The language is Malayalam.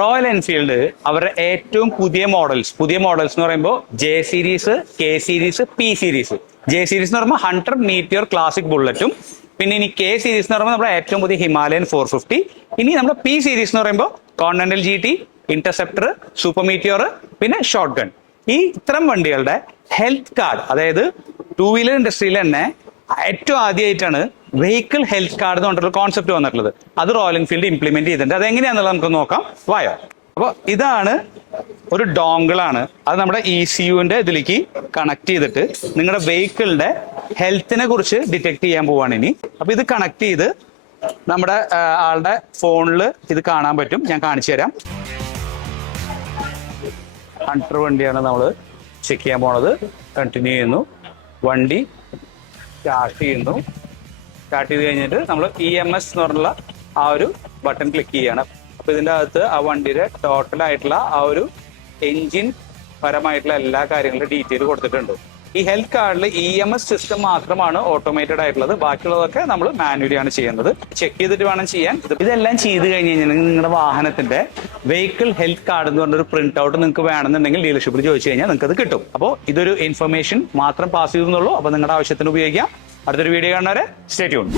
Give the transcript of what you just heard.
റോയൽ എൻഫീൽഡ് അവരുടെ ഏറ്റവും പുതിയ മോഡൽസ് എന്ന് പറയുമ്പോൾ J series, K series, P series. J series എന്ന് പറയുമ്പോൾ 100 മീറ്റിയർ ക്ലാസിക് ബുള്ളറ്റും, പിന്നെ ഇനി കെ സീരീസ് എന്ന് പറയുമ്പോൾ നമ്മുടെ ഏറ്റവും പുതിയ ഹിമാലയൻ 450. ഇനി നമ്മുടെ പി സീരീസ് എന്ന് പറയുമ്പോൾ continental GT, interceptor, super Meteor, പിന്നെ ഷോട്ട് ഗൺ. ഈ ഇത്തരം വണ്ടികളുടെ ഹെൽത്ത് കാർഡ്, അതായത് 2 വീലർ ഇൻഡസ്ട്രിയിൽ തന്നെ ഏറ്റവും ആദ്യമായിട്ടാണ് വെഹിക്കിൾ ഹെൽത്ത് കാർഡ് എന്ന് പറഞ്ഞിട്ടുള്ള കോൺസെപ്റ്റ് വന്നിട്ടുള്ളത്. അത് റോയൽ എൻഫീൽഡ് ഇംപ്ലിമെന്റ് ചെയ്തിട്ടുണ്ട്. അതെങ്ങനെയാണെന്നുള്ളത് നമുക്ക് നോക്കാം. വായോ. അപ്പോൾ ഇതാണ് ഒരു ഡോങ്കിളാണ്. അത് നമ്മുടെ ECUവിന്റെ ഇതിലേക്ക് കണക്ട് ചെയ്തിട്ട് നിങ്ങളുടെ വെഹിക്കിളിന്റെ ഹെൽത്തിനെ കുറിച്ച് ഡിറ്റക്ട് ചെയ്യാൻ പോവാണ് ഇനി. അപ്പൊ ഇത് കണക്ട് ചെയ്ത് നമ്മുടെ ആളുടെ ഫോണിൽ ഇത് കാണാൻ പറ്റും. ഞാൻ കാണിച്ചു തരാം. ഹണ്ടർ വണ്ടിയാണ് നമ്മൾ ചെക്ക് ചെയ്യാൻ പോണത്. കണ്ടിന്യൂ ചെയ്യുന്നു. വണ്ടി സ്റ്റാർട്ട് ചെയ്യുന്നു. സ്റ്റാർട്ട് ചെയ്ത് കഴിഞ്ഞിട്ട് നമ്മൾ EMS എന്ന് പറഞ്ഞുള്ള ആ ഒരു ബട്ടൺ ക്ലിക്ക് ചെയ്യണം. അപ്പൊ ഇതിൻ്റെ അകത്ത് ആ വണ്ടിയുടെ ടോട്ടൽ ആയിട്ടുള്ള ആ ഒരു എൻജിൻ പരമായിട്ടുള്ള എല്ലാ കാര്യങ്ങളും ഡീറ്റെയിൽ കൊടുത്തിട്ടുണ്ട്. ഈ ഹെൽത്ത് കാർഡിൽ EMS സിസ്റ്റം മാത്രമാണ് ഓട്ടോമേറ്റഡ് ആയിട്ടുള്ളത്. ബാക്കിയുള്ളതൊക്കെ നമ്മൾ മാനുവലി ആണ് ചെയ്യുന്നത്. ചെക്ക് ചെയ്തിട്ട് വേണം ചെയ്യാൻ. ഇതെല്ലാം ചെയ്ത് കഴിഞ്ഞ് കഴിഞ്ഞാൽ നിങ്ങളുടെ വാഹനത്തിന്റെ വെഹിക്കിൾ ഹെൽത്ത് കാർഡ് എന്ന് പറഞ്ഞൊരു പ്രിന്റ് ഔട്ട് നിങ്ങൾക്ക് വേണമെന്നുണ്ടെങ്കിൽ ഡീലർഷിപ്പിൽ ചോദിച്ചു കഴിഞ്ഞാൽ നിങ്ങൾക്ക് അത് കിട്ടും. അപ്പോൾ ഇതൊരു ഇൻഫർമേഷൻ മാത്രം പാസ് ചെയ്തെന്നുള്ളൂ. അപ്പോൾ നിങ്ങളുടെ ആവശ്യത്തിന് ഉപയോഗിക്കാം. അടുത്തൊരു വീഡിയോ കാണുന്നവരെ സ്റ്റേ ട്യൂൺ.